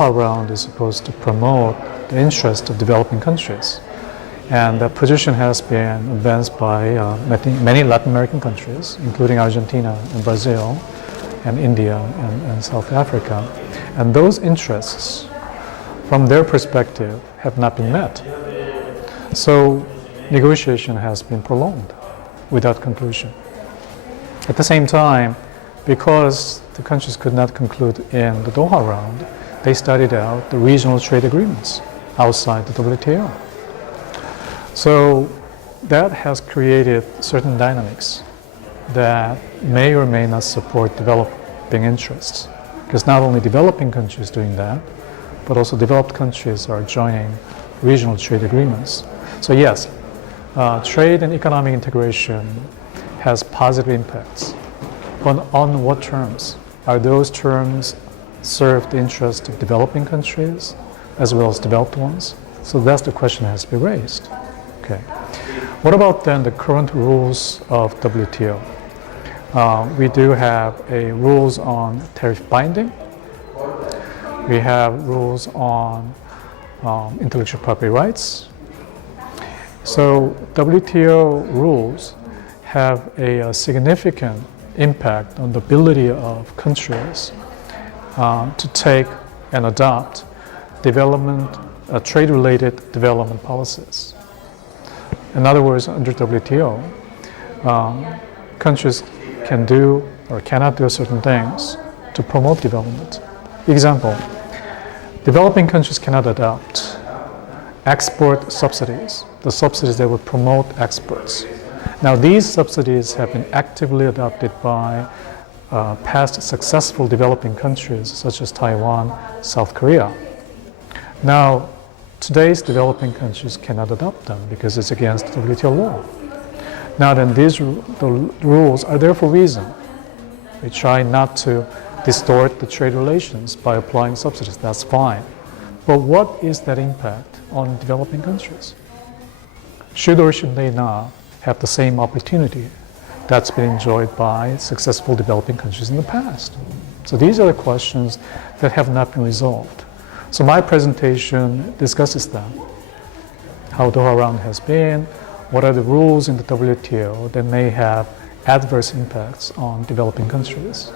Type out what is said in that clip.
Doha round is supposed to promote the interest of developing countries. And that position has been advanced by many Latin American countries, including Argentina and Brazil and India and South Africa. And those interests, from their perspective, have not been met. So negotiation has been prolonged without conclusion. At the same time, because the countries could not conclude in the Doha round, they studied out the regional trade agreements outside the WTO. So that has created certain dynamics that may or may not support developing interests. Because not only developing countries doing that, but also developed countries are joining regional trade agreements. So yes, trade and economic integration has positive impacts. But on what terms? Are those terms serve the interest of developing countries as well as developed ones? So that's the question that has to be raised. Okay. What about then the current rules of WTO? We do have rules on tariff binding. We have rules on intellectual property rights. So WTO rules have a significant impact on the ability of countries to take and adopt trade-related development policies. In other words, under WTO, countries can do or cannot do certain things to promote development. Example, developing countries cannot adopt export subsidies, the subsidies that would promote exports. Now, these subsidies have been actively adopted by past successful developing countries such as Taiwan, South Korea. Now, today's developing countries cannot adopt them because it's against WTO law. Now then, the rules are there for a reason. We try not to distort the trade relations by applying subsidies. That's fine. But what is that impact on developing countries? Should or should they not have the same opportunity that's been enjoyed by successful developing countries in the past? So these are the questions that have not been resolved. So my presentation discusses that. How Doha Round has been, what are the rules in the WTO that may have adverse impacts on developing countries.